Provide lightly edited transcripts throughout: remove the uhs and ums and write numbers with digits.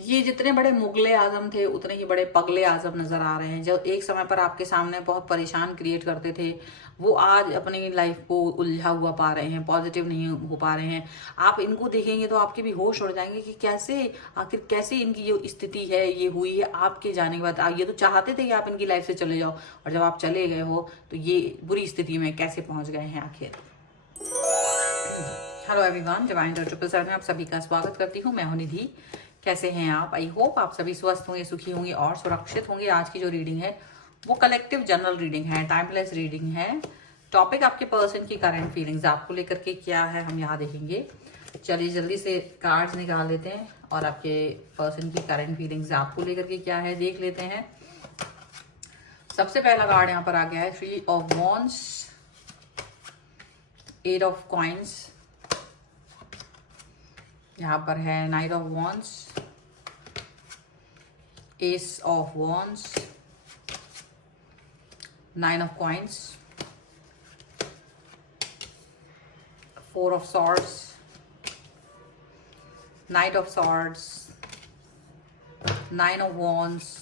ये जितने बड़े मुगले आजम थे उतने ही बड़े पगले आजम नजर आ रहे हैं। जो एक समय पर आपके सामने बहुत परेशान क्रिएट करते थे, वो आज अपनी लाइफ को उलझा हुआ पा रहे हैं, पॉजिटिव नहीं हो पा रहे हैं। आप इनको देखेंगे तो आपके भी होश उड़ जाएंगे कि कैसे, आखिर कैसे इनकी ये स्थिति है, ये हुई है आपके जाने के बाद। ये तो चाहते थे कि आप इनकी लाइफ से चले जाओ, और जब आप चले गए हो तो ये बुरी स्थिति में कैसे पहुंच गए हैं आखिर। हेलो एवरीवन, डिवाइन 777 में आप सभी का स्वागत करती हूँ। मैं हूं निधि। कैसे हैं आप? आई होप आप सभी स्वस्थ होंगे, सुखी होंगे और सुरक्षित होंगे। आज की जो रीडिंग है वो कलेक्टिव जनरल रीडिंग है, टाइमलेस रीडिंग है। टॉपिक आपके पर्सन की करंट फीलिंग्स आपको लेकर के क्या है, हम यहाँ देखेंगे। चलिए जल्दी से कार्ड्स निकाल लेते हैं और आपके पर्सन की करंट फीलिंग्स आपको लेकर के क्या है देख लेते हैं। सबसे पहला कार्ड यहाँ पर आ गया है 3 ऑफ वॉन्ड्स, 8 ऑफ कॉइन्स, यहाँ पर है 9 of wands, S of wands, 9 of coins, 4 of swords, night of swords, 9 of wands,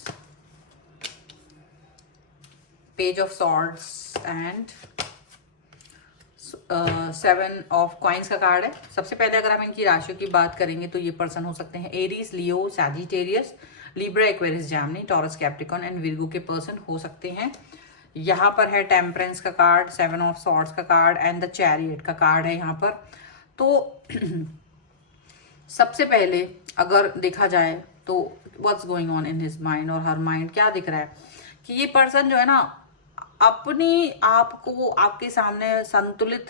page of swords and 7 of coins का कार्ड है। सबसे पहले अगर हम इनकी राशियों की बात करेंगे तो ये पर्सन हो सकते हैं Aries, Leo, Sagittarius, Libra, Aquarius, Jaimini, taurus, Capricorn and Virgo के पर्सन हो सकते हैं। यहाँ पर है टेम्परेंस का कार्ड, 7 ऑफ सॉर्ड्स का कार्ड एंड द चैरियट का कार्ड है यहाँ पर। तो सबसे पहले अगर देखा जाए तो what's going on in his mind और हर माइंड, क्या दिख रहा है कि ये पर्सन जो है ना अपनी आप को आपके सामने संतुलित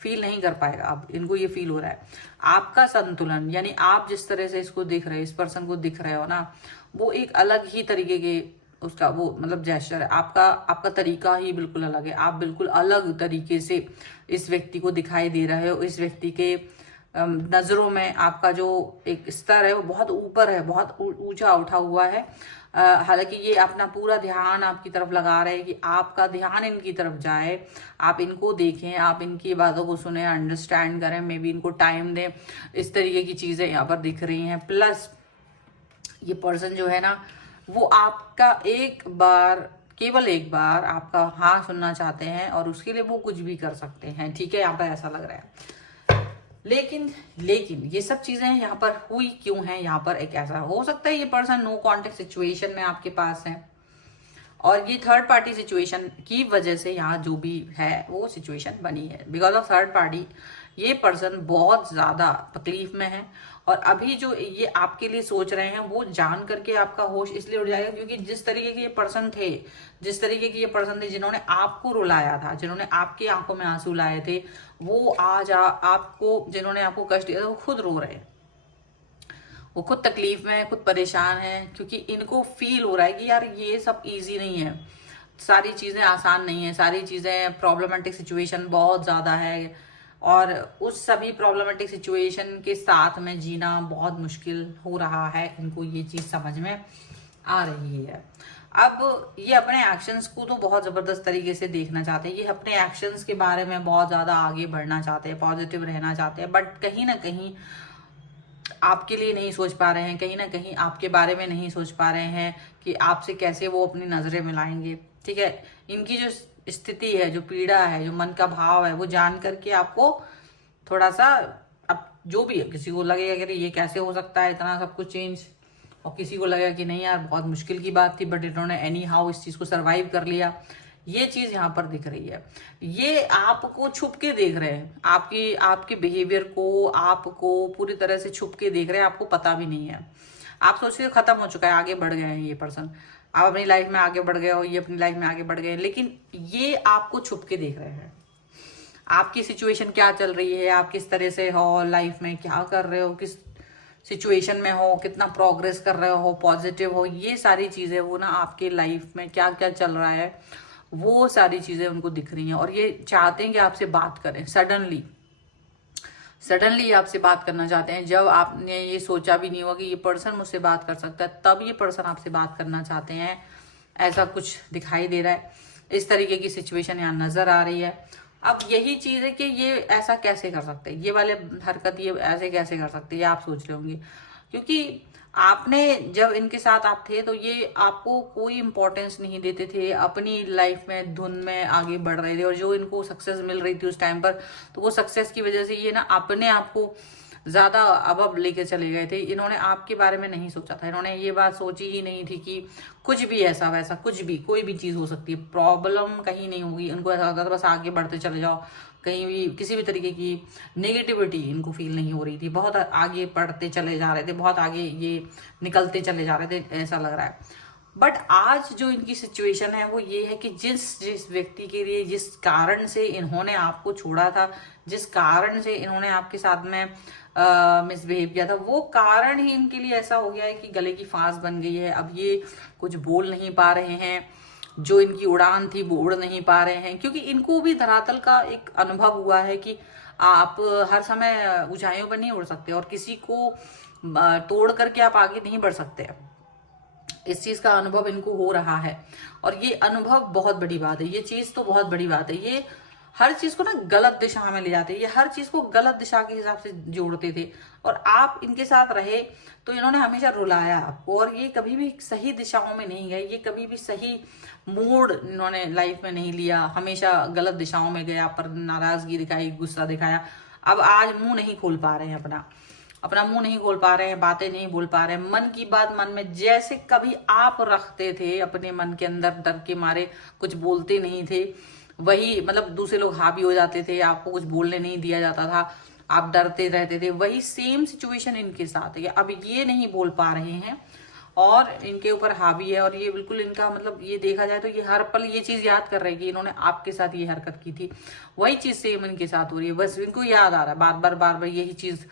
फील नहीं कर पाएगा। अब इनको ये फील हो रहा है आपका संतुलन, यानी आप जिस तरह से इसको दिख रहे हो, इस पर्सन को दिख रहे हो ना, वो एक अलग ही तरीके के उसका वो मतलब जेस्चर है। आपका तरीका ही बिल्कुल अलग है। आप बिल्कुल अलग तरीके से इस व्यक्ति को दिखाई दे रहे हो। इस व्यक्ति के नजरों में आपका जो एक स्तर है वो बहुत ऊपर है, बहुत ऊंचा उठा हुआ है। हालांकि ये अपना पूरा ध्यान आपकी तरफ लगा रहे हैं कि आपका ध्यान इनकी तरफ जाए, आप इनको देखें, आप इनकी बातों को सुने, अंडरस्टैंड करें, मे बी इनको टाइम दें। इस तरीके की चीजें यहाँ पर दिख रही हैं। प्लस ये पर्सन जो है ना वो आपका एक बार, केवल एक बार आपका हाँ सुनना चाहते हैं और उसके लिए वो कुछ भी कर सकते हैं। ठीक है, यहाँ पर ऐसा लग रहा है। लेकिन ये सब चीजें यहाँ पर हुई क्यों हैं? यहाँ पर एक ऐसा हो सकता है ये पर्सन नो कॉन्टेक्ट सिचुएशन में आपके पास है और ये थर्ड पार्टी सिचुएशन की वजह से यहाँ जो भी है वो सिचुएशन बनी है। बिकॉज ऑफ थर्ड पार्टी ये पर्सन बहुत ज्यादा तकलीफ में है और अभी जो ये आपके लिए सोच रहे हैं वो जान करके आपका होश इसलिए उड़ जाएगा क्योंकि जिस तरीके के ये पर्सन थे, जिस तरीके के ये पर्सन थे जिन्होंने आपको रुलाया था, जिन्होंने आपकी आंखों में आंसू लाए थे, वो आज आपको, जिन्होंने आपको कष्ट दिया था, वो खुद रो रहे हैं, वो खुद तकलीफ में है, खुद परेशान है क्योंकि इनको फील हो रहा है कि यार ये सब इजी नहीं है, सारी चीजें आसान नहीं है, सारी चीजें प्रॉब्लमेटिक सिचुएशन बहुत ज्यादा है और उस सभी प्रॉब्लमेटिक सिचुएशन के साथ में जीना बहुत मुश्किल हो रहा है। इनको ये चीज समझ में आ रही है। अब ये अपने एक्शंस को तो बहुत जबरदस्त तरीके से देखना चाहते हैं, ये अपने एक्शंस के बारे में बहुत ज्यादा आगे बढ़ना चाहते हैं, पॉजिटिव रहना चाहते हैं, बट कहीं ना कहीं आपके लिए नहीं सोच पा रहे हैं, कहीं ना कहीं आपके बारे में नहीं सोच पा रहे हैं कि आपसे कैसे वो अपनी नजरें मिलाएंगे। ठीक है, इनकी जो स्थिति है, जो पीड़ा है, जो मन का भाव है, वो जान करके आपको थोड़ा सा, अब जो भी है, किसी को लगेगा कि ये कैसे हो सकता है इतना सब कुछ चेंज, और किसी को लगेगा कि नहीं यार बहुत मुश्किल की बात थी, बट इन्होंने एनी हाउ इस चीज को सरवाइव कर लिया। ये चीज यहाँ पर दिख रही है। ये आपको छुप के देख रहे हैं, आपके बिहेवियर को, आपको पूरी तरह से छुप के देख रहे हैं, आपको पता भी नहीं है। आप सोच रहे हो खत्म हो चुका है, आगे बढ़ गए हैं ये पर्सन, आप अपनी लाइफ में आगे बढ़ गए हो, ये अपनी लाइफ में आगे बढ़ गए, लेकिन ये आपको छुप के देख रहे हैं। आपकी सिचुएशन क्या चल रही है, आप किस तरह से हो लाइफ में, क्या कर रहे हो, किस सिचुएशन में हो, कितना प्रोग्रेस कर रहे हो, पॉजिटिव हो, ये सारी चीजें वो ना आपके लाइफ में क्या क्या चल रहा है वो सारी चीजें उनको दिख रही हैं और ये चाहते हैं कि आपसे बात करें। सडनली आपसे बात करना चाहते हैं। जब आपने ये सोचा भी नहीं होगा कि ये पर्सन मुझसे बात कर सकता है, तब ये पर्सन आपसे बात करना चाहते हैं। ऐसा कुछ दिखाई दे रहा है, इस तरीके की सिचुएशन यहाँ नजर आ रही है। अब यही चीज है कि ये ऐसा कैसे कर सकते हैं, ये वाले हरकत ये ऐसे कैसे कर सकते हैं, ये आप सोच रहे होंगे क्योंकि आपने जब इनके साथ आप थे तो ये आपको कोई इम्पोर्टेंस नहीं देते थे, अपनी लाइफ में धुन में आगे बढ़ रहे थे, और जो इनको सक्सेस मिल रही थी उस टाइम पर, तो वो सक्सेस की वजह से ये ना अपने आप को ज्यादा अब लेके चले गए थे। इन्होंने आपके बारे में नहीं सोचा था, इन्होंने ये बात सोची ही नहीं थी कि कुछ भी ऐसा वैसा, कुछ भी कोई भी चीज हो सकती है, प्रॉब्लम कहीं नहीं होगी। इनको ऐसा लगता था बस आगे बढ़ते चले जाओ, कहीं भी किसी भी तरीके की नेगेटिविटी इनको फील नहीं हो रही थी, बहुत आगे बढ़ते चले जा रहे थे, बहुत आगे ये निकलते चले जा रहे थे, ऐसा लग रहा है। बट आज जो इनकी सिचुएशन है वो ये है कि जिस जिस व्यक्ति के लिए, जिस कारण से इन्होंने आपको छोड़ा था, जिस कारण से इन्होंने आपके साथ में मिसबिहेव किया था, वो कारण ही इनके लिए ऐसा हो गया है कि गले की फांस बन गई है। अब ये कुछ बोल नहीं पा रहे हैं, जो इनकी उड़ान थी वो उड़ नहीं पा रहे हैं, क्योंकि इनको भी धरातल का एक अनुभव हुआ है कि आप हर समय ऊंचाइयों पर नहीं उड़ सकते, और किसी को तोड़ करके आप आगे नहीं बढ़ सकते। इस चीज का अनुभव इनको हो रहा है, और ये अनुभव बहुत बड़ी बात है, ये चीज तो बहुत बड़ी बात है। ये हर चीज को ना गलत दिशा में ले जाते हैं, ये हर चीज को गलत दिशा के हिसाब से जोड़ते थे, और आप इनके साथ रहे तो इन्होंने हमेशा रुलाया आपको, और ये कभी भी सही दिशाओं में नहीं गए, ये कभी भी सही मूड इन्होंने लाइफ में नहीं लिया, हमेशा गलत दिशाओं में गए, आप पर नाराजगी दिखाई, गुस्सा दिखाया। अब आज मुंह नहीं खोल पा रहे हैं, अपना मुंह नहीं खोल पा रहे हैं, बातें नहीं बोल पा रहे हैं, मन की बात मन में जैसे कभी आप रखते थे अपने मन के अंदर, डर के मारे कुछ बोलते नहीं थे, वही मतलब दूसरे लोग हावी हो जाते थे, आपको कुछ बोलने नहीं दिया जाता था, आप डरते रहते थे, वही सेम सिचुएशन इनके साथ है। अब ये नहीं बोल पा रहे हैं और इनके ऊपर हावी है, और ये बिल्कुल इनका मतलब ये देखा जाए तो ये हर पल ये चीज याद कर रहे हैं कि इन्होंने आपके साथ ये हरकत की थी, वही चीज सेम इनके साथ हो रही है। बस इनको याद आ रहा है, बार बार यही चीज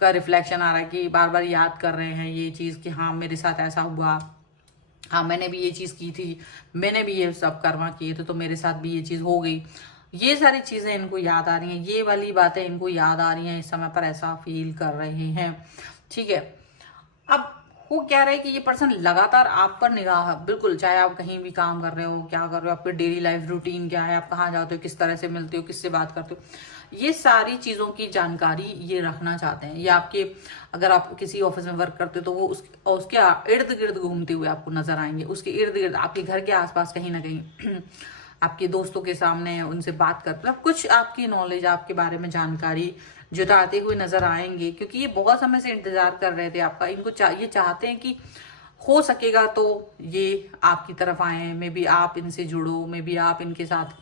का रिफ्लेक्शन आ रहा है कि बार बार याद कर रहे हैं ये चीज कि हाँ मेरे साथ ऐसा हुआ, हाँ मैंने भी ये चीज की थी, मैंने भी ये सब कर्मा किए थे, तो मेरे साथ भी ये चीज हो गई। ये सारी चीजें इनको याद आ रही हैं, ये वाली बातें इनको याद आ रही हैं, इस समय पर ऐसा फील कर रहे हैं। ठीक है, अब वो क्या रहा है कि ये पर्सन लगातार आप पर निगाह, बिल्कुल चाहे आप कहीं भी काम कर रहे हो, क्या कर रहे हो, आपकी डेली लाइफ रूटीन क्या है, आप कहाँ जाते हो, किस तरह से मिलते हो, किससे बात करते हो, ये सारी चीजों की जानकारी ये रखना चाहते हैं। ये आपके, अगर आप किसी ऑफिस में वर्क करते हो तो वो उसके इर्द गिर्द घूमते हुए आपको नजर आएंगे, उसके इर्द गिर्द आपके घर के आसपास कहीं ना कहीं आपके दोस्तों के सामने उनसे बात कर, मतलब कुछ आपकी नॉलेज, आपके बारे में जानकारी जुटाते हुए नजर आएंगे, क्योंकि ये बहुत समय से इंतजार कर रहे थे आपका। इनको ये चाहते हैं कि हो सकेगा तो ये आपकी तरफ आए, मे बी आप इनसे जुड़ो, मे बी आप इनके साथ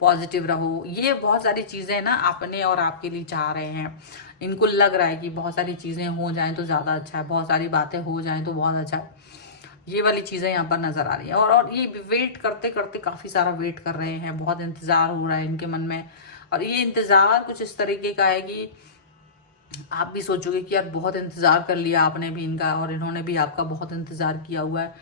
पॉजिटिव रहो, ये बहुत सारी चीजें ना अपने और आपके लिए चाह रहे हैं। इनको लग रहा है कि बहुत सारी चीजें हो जाएं तो ज्यादा अच्छा है, बहुत सारी बातें हो जाएं तो बहुत अच्छा है, ये वाली चीजें यहाँ पर नजर आ रही है। और ये वेट करते करते काफी सारा वेट कर रहे हैं, बहुत इंतजार हो रहा है इनके मन में, और ये इंतजार कुछ इस तरीके का है कि आप भी सोचोगे कि यार बहुत इंतजार कर लिया आपने भी इनका, और इन्होंने भी आपका बहुत इंतजार किया हुआ है।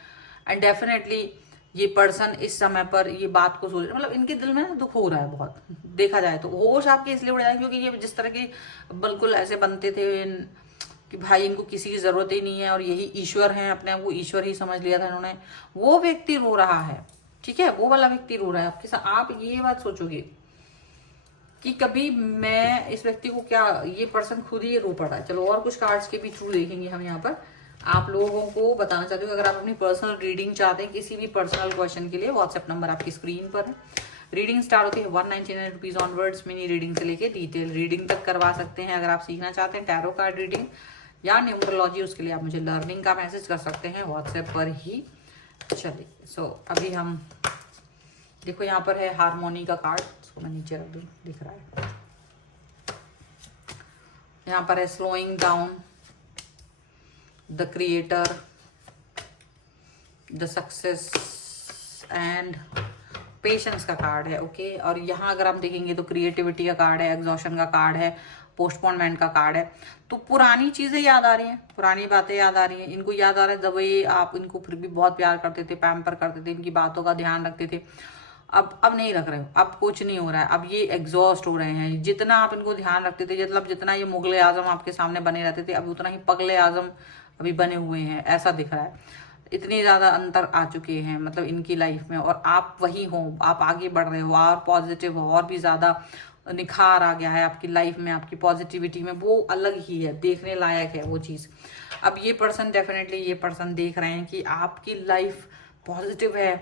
एंड डेफिनेटली ये पर्सन इस समय पर ये बात को सोच, मतलब इनके दिल में ना दुख हो रहा है बहुत, देखा जाए तो होश आपके इसलिए उड़ जाए क्योंकि ये जिस तरह के बिल्कुल ऐसे बनते थे कि भाई इनको किसी की जरूरत ही नहीं है और यही ईश्वर है, अपने आप को ईश्वर ही समझ लिया था इन्होंने, वो व्यक्ति रो रहा है। ठीक है, वो वाला व्यक्ति रो रहा है आपके साथ। आप ये बात सोचोगे कि कभी मैं इस व्यक्ति को क्या, ये पर्सन खुद ही रो पड़ा है। चलो और कुछ कार्ड्स के भी थ्रू देखेंगे हम यहाँ पर। आप लोगों को बताना चाहते हो अगर आप अपनी पर्सनल रीडिंग चाहते हैं किसी भी पर्सनल क्वेश्चन के लिए, व्हाट्सएप नंबर आपकी स्क्रीन पर है। रीडिंग स्टार्ट होती है 199 रुपीज ऑनवर्ड्स, मिनी रीडिंग से लेके डिटेल रीडिंग तक करवा सकते हैं। अगर आप सीखना चाहते हैं टैरो कार्ड रीडिंग या न्यूमरोलॉजी, उसके लिए आप मुझे लर्निंग का मैसेज कर सकते हैं व्हाट्सएप पर ही। चलिए अभी हम देखो यहाँ पर है हारमोनी का कार्ड, इसको मैं नीचे रख दूँ, दिख रहा है। यहाँ पर है slowing down, the creator, the success and patience का कार्ड है। ओके, और यहाँ अगर हम देखेंगे तो क्रिएटिविटी का कार्ड है, एग्जॉशन का कार्ड है, पोस्टपोनमेंट का कार्ड है। तो पुरानी चीजें याद आ रही हैं, पुरानी बातें याद आ रही हैं। इनको याद आ रहा है जब ये आप इनको फिर भी बहुत प्यार करते थे, पैम्पर करते थे, इनकी बातों का ध्यान रखते थे। अब नहीं रख रहे हो, अब कुछ नहीं हो रहा है, अब ये एग्जॉस्ट हो रहे हैं। जितना आप इनको ध्यान रखते थे, मतलब जितना ये मुगले आजम आपके सामने बने रहते थे, अब उतना ही पगले आजम अभी बने हुए हैं, ऐसा दिख रहा है। इतनी ज्यादा अंतर आ चुके हैं मतलब इनकी लाइफ में, और आप वही हो, आप आगे बढ़ रहे हो और पॉजिटिव हो और भी ज्यादा निखार आ गया है आपकी लाइफ में, आपकी पॉजिटिविटी में, वो अलग ही है, देखने लायक है वो चीज़। अब ये पर्सन डेफिनेटली, ये पर्सन देख रहे हैं कि आपकी लाइफ पॉजिटिव है,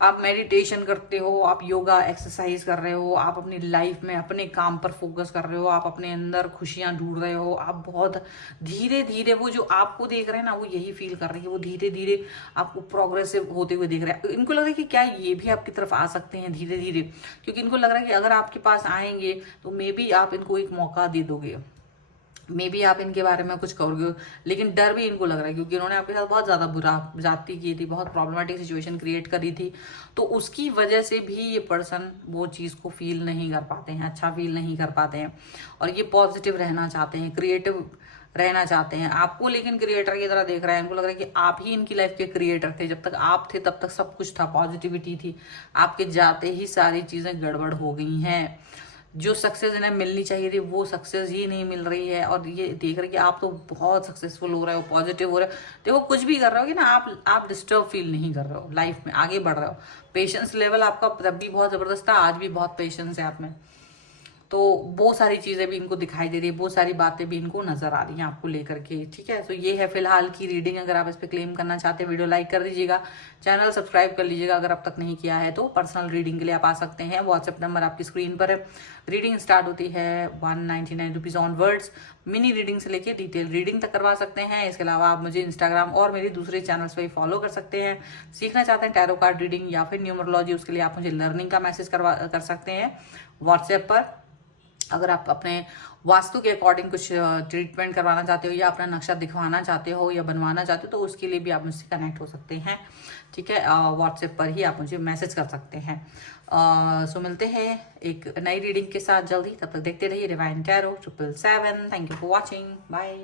आप मेडिटेशन करते हो, आप योगा एक्सरसाइज कर रहे हो, आप अपनी लाइफ में अपने काम पर फोकस कर रहे हो, आप अपने अंदर खुशियां ढूंढ रहे हो, आप बहुत धीरे धीरे, वो जो आपको देख रहे हैं ना वो यही फील कर रहे हैं, वो धीरे धीरे आपको प्रोग्रेसिव होते हुए देख रहे हैं। इनको लग रहा है कि क्या ये भी आपकी तरफ आ सकते हैं धीरे धीरे, क्योंकि इनको लग रहा है कि अगर आपके पास आएंगे तो मे बी आप इनको एक मौका दे दोगे, मे बी आप इनके बारे में कुछ करोगे, लेकिन डर भी इनको लग रहा है क्योंकि इन्होंने आपके साथ बहुत ज़्यादा बुरा जाती की थी, बहुत प्रॉब्लमेटिक सिचुएशन क्रिएट करी थी, तो उसकी वजह से भी ये पर्सन वो चीज़ को फील नहीं कर पाते हैं, अच्छा फील नहीं कर पाते हैं, और ये पॉजिटिव रहना चाहते हैं, क्रिएटिव रहना चाहते हैं आपको, लेकिन क्रिएटर की तरह देख रहा है। इनको लग रहा है कि आप ही इनकी लाइफ के क्रिएटर थे, जब तक आप थे तब तक सब कुछ था, पॉजिटिविटी थी, आपके जाते ही सारी चीज़ें गड़बड़ हो गई हैं, जो सक्सेस इन्हें मिलनी चाहिए थी वो सक्सेस ही नहीं मिल रही है, और ये देख रहे कि आप तो बहुत सक्सेसफुल हो रहे हो, पॉजिटिव हो रहे हो, देखो कुछ भी कर रहे हो कि ना आप डिस्टर्ब फील नहीं कर रहे हो, लाइफ में आगे बढ़ रहे हो, पेशेंस लेवल आपका तब भी बहुत ज़बरदस्त था, आज भी बहुत पेशेंस है आप में, तो वो सारी चीज़ें भी इनको दिखाई दे रही है, वो सारी बातें भी इनको नजर आ रही हैं आपको लेकर के, ठीक है। तो ये है फिलहाल की रीडिंग। अगर आप इस पर क्लेम करना चाहते हैं वीडियो लाइक कर दीजिएगा, चैनल सब्सक्राइब कर लीजिएगा अगर अब तक नहीं किया है तो। पर्सनल रीडिंग के लिए आप आ सकते हैं, व्हाट्सएप नंबर आपकी स्क्रीन पर है। रीडिंग स्टार्ट होती है 199 रुपीज़ ऑनवर्ड्स, मिनी रीडिंग से लेके डिटेल रीडिंग तक करवा सकते हैं। इसके अलावा आप मुझे इंस्टाग्राम और मेरे दूसरे चैनल्स पर फॉलो कर सकते हैं। सीखना चाहते हैं टैरो कार्ड रीडिंग या फिर न्यूमरोलॉजी, उसके लिए आप मुझे लर्निंग का मैसेज कर सकते हैं व्हाट्सएप पर। अगर आप अपने वास्तु के अकॉर्डिंग कुछ ट्रीटमेंट करवाना चाहते हो या अपना नक्शा दिखवाना चाहते हो या बनवाना चाहते हो तो उसके लिए भी आप मुझसे कनेक्ट हो सकते हैं, ठीक है। व्हाट्सएप पर ही आप मुझे मैसेज कर सकते हैं। सो मिलते हैं एक नई रीडिंग के साथ जल्दी, तब तक देखते रहिए divine tarot 777। Thank you for watching, bye.